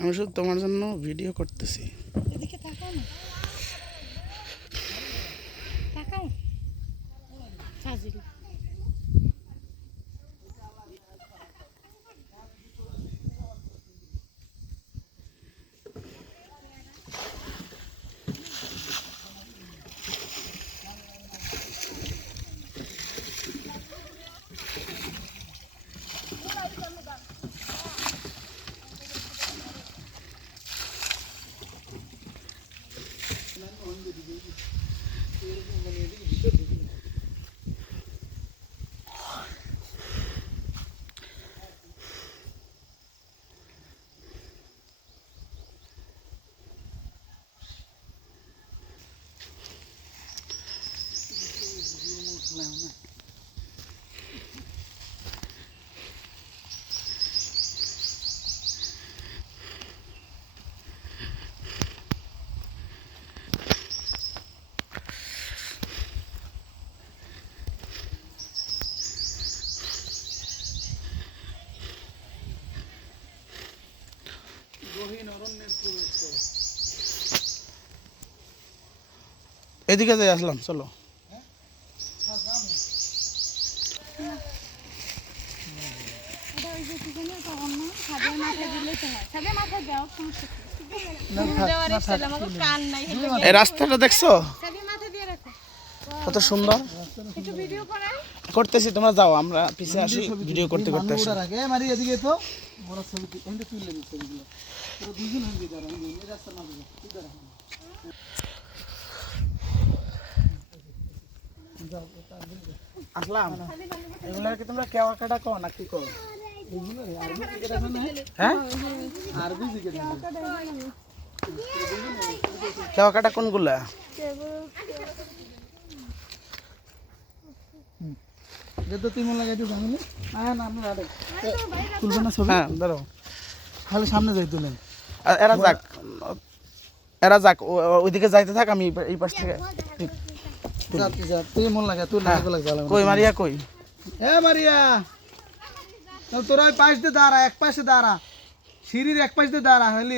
আমি শুধু তোমার জন্য ভিডিও করতেছি। এদিকে তাকাও না, তাকাও ফাজিল। এদিকে যাই আসলাম, চলো। এই রাস্তাটা দেখছো কত সুন্দর? করতেছি, তোমরা যাও, আমরা পিছে আসি ভিডিও করতে করতে আসি। আসলাম। এগুলা কি তোমরা কেওয়া কাটা কো না কি কো? হ্যাঁ, কেওয়া কাটা কোনগুলা? হ্যাঁ, ধরো। খালি সামনে যাই তুলেন। এরা যাক, এরা যাক, ওইদিকে যাইতে থাক, আমি এই পাশ থেকে। তুই মন লাগে তুই কই মারিয়া কই? এ মারিয়া, তোরা ওই পাশ দিয়ে দাঁড়া, এক পাশে দাঁড়া, সিঁড়ির এক পাশ দিয়ে দাঁড়া, হইলে